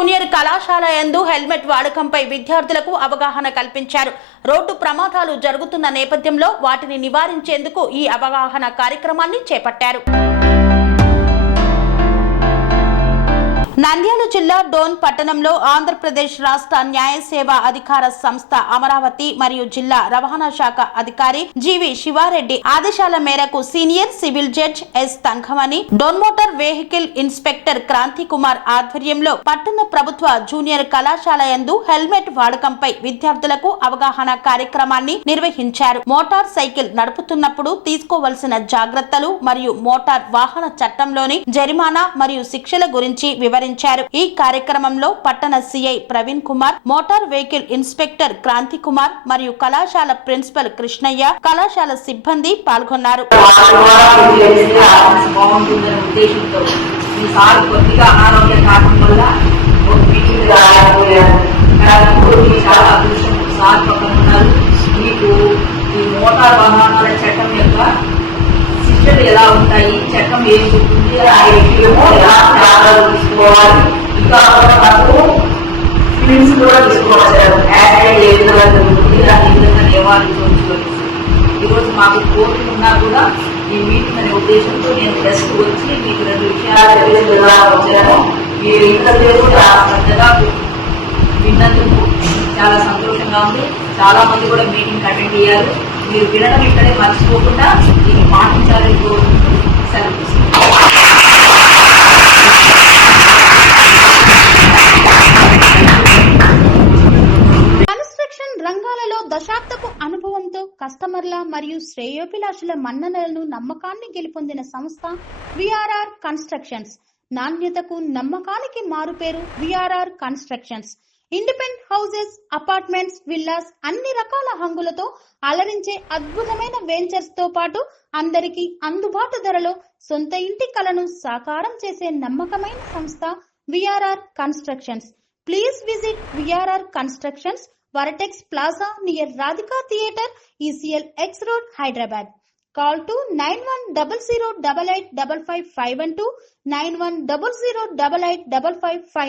Junior కళాశాల యందు helmet వాడకంపై విద్యార్థులకు అవగాహన కల్పించారు. రోడ్డు ప్రమాదాలు జరుగుతున్న నేపథ్యంలో వాటిని నివారించేందుకు ఈ అవగాహన కార్యక్రమాన్ని చేపట్టారు. నంద్యాల జిల్లా డోన్ పట్టణంలో ఆంధ్రప్రదేశ్ రాష్ట్ర న్యాయ సేవా అధికార సంస్థ అమరావతి మరియు జిల్లా రవాణా శాఖ అధికారి జీవి శివారెడ్డి ఆదేశాల మేరకు senior civil judge S Thankamani, Dhone motor vehicle inspector Kranti Kumar ఆధ్వర్యంలో పట్టణ ప్రభుత్వ జూనియర్ కళాశాల యందు హెల్మెట్ వాడకంపై విద్యార్థులకు అవగాహన కార్యక్రమాన్ని నిర్వహించారు. మోటార్ సైకిల్ నడుపుతున్నప్పుడు తీసుకోవలసిన జాగ్రత్తలు మరియు మోటార్ వాహన చట్టంలోని జరిమానా మరియు శిక్షల గురించి వివరించారు. ఈ కార్యక్రమంలో పట్టణ CI Praveen Kumar, motor vehicle inspector Kranti Kumar మరియు కళాశాల ప్రిన్సిపల్ కృష్ణయ్య, కళాశాల సిబ్బంది పాల్గొన్నారు. ఎలా ఉంటాయి, చట్టం ఏం చెప్తుంది, ఎలా జాగ్రత్తలు తీసుకోవాలి, ఇంకా మనకు ఫిలిమ్స్ కూడా తీసుకోవాలి. యాక్సిడెంట్ ఏ విధంగా జరుగుతుంది, దాని విధంగా నివారించవచ్చు. ఈరోజు మాకు కోర్టు ఉన్నా కూడా ఈ మీటింగ్ అనే ఉద్దేశంతో నేను జస్ట్ వచ్చి మీకు 2 విషయాలు తెలియజేలా వచ్చాను. మీరు ఇంతసేపు చాలా శ్రద్ధగా విన్నందుకు చాలా సంతోషంగా ఉంది. చాలా మంది కూడా మీటింగ్ అటెండ్ అయ్యారు. మీరు వినడం ఇక్కడే మర్చిపోకుండా దీన్ని పాటించాలని కోరుకుంటూ సెలవు. కన్స్ట్రక్షన్ రంగాలలో దశాబ్దపు అనుభవంతో కస్టమర్ల మరియు శ్రేయోభిలాషుల మన్ననలను నమ్మకాన్ని గెలుపొందిన సంస్థ విఆర్ఆర్ కన్స్ట్రక్షన్స్. నాణ్యతకు నమ్మకానికి మారుపేరు VRR constructions. Independent houses, apartments, villas అన్ని రకాల హంగులతో అలరించే అద్భుతమైన వెంచర్స్ తో పాటు అందరికీ అందుబాటు ధరలో సొంత ఇంటి కలను సాకారం చేసే నమ్మకమైన సంస్థ VRR constructions. Please visit VRR constructions, వరటెక్స్ plaza near Radhika theatre, ECL X Road, Hyderabad. Call to 910088555512, 9100885559.